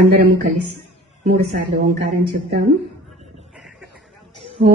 అందరము కలిసి మూడు సార్లు ఓంకారం చెప్తాము. ఓ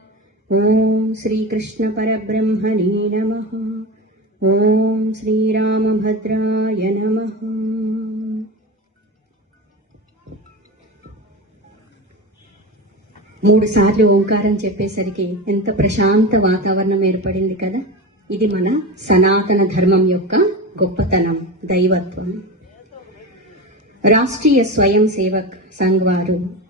ఓం శ్రీకృష్ణ పరబ్రహ్మణే నమ. ఓం శ్రీరామభద్రాయ నమ. మూడు సార్లు ఓంకారం చెప్పేసరికి ఎంత ప్రశాంత వాతావరణం ఏర్పడింది కదా. ఇది మన సనాతన ధర్మం యొక్క గొప్పతనం దైవత్వం. రాష్ట్రీయ స్వయం సేవక్ సంఘ్ వారు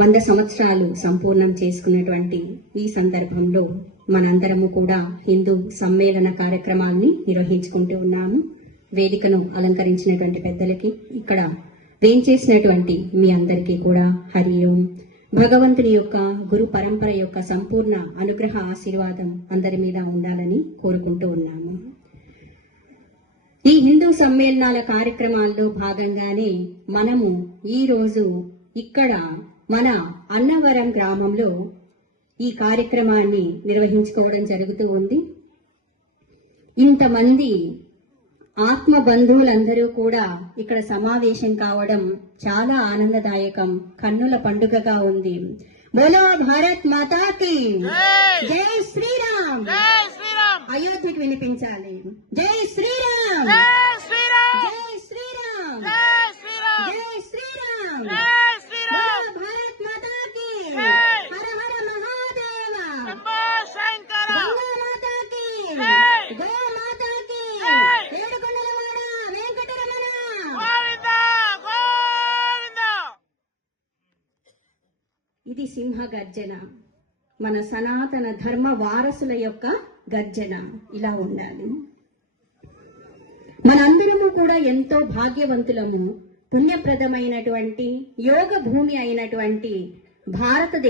వంద సంవత్సరాలు సంపూర్ణం చేసుకున్నటువంటి ఈ సందర్భంలో మనందరము కూడా హిందూ సమ్మేళన కార్యక్రమాల్ని నిర్వహించుకుంటూ ఉన్నాము. వేదికను అలంకరించినటువంటి పెద్దలకి ఇక్కడ వేంచేసినటువంటి మీ అందరికీ కూడా హరి ఓం. భగవంతుని యొక్క గురు పరంపర యొక్క సంపూర్ణ అనుగ్రహ ఆశీర్వాదం అందరి మీద ఉండాలని కోరుకుంటూ ఉన్నాము. ఈ హిందూ సమ్మేళనాల కార్యక్రమాల్లో భాగంగానే మనము ఈ రోజు ఇక్కడ మన అన్నవరం గ్రామంలో ఈ కార్యక్రమాన్ని నిర్వహించుకోవడం జరుగుతూ ఉంది. ఇంతమంది ఆత్మ బంధువులందరూ కూడా ఇక్కడ సమావేశం కావడం చాలా ఆనందదాయకం కన్నుల పండుగగా ఉంది. బోలో భారత్ మాతాకి జై! శ్రీరామ్! అయోధ్యకి వినిపించాలి. జై శ్రీరామ్ జై శ్రీరామ్ జై శ్రీరామ్ జై శ్రీరామ్ జై శ్రీరామ్ బోలో భారత్ మాతాకి జై. హర హర మహాదేవ శంభో శంకర గంగా మాతాకి జై. గో మాతాకి జై. ఏడుకొండలవాడ వెంకటరమణ గోవింద గోవింద ఇది సింహ గర్జన. మన సనాతన ధర్మ వారసుల యొక్క గర్జన. ఇలా ఉండాలి. మనందరము కూడా ఎంతో భాగ్యవంతులము. పుణ్యప్రదమైనటువంటి యోగ భూమి అయినటువంటి భారతదేశ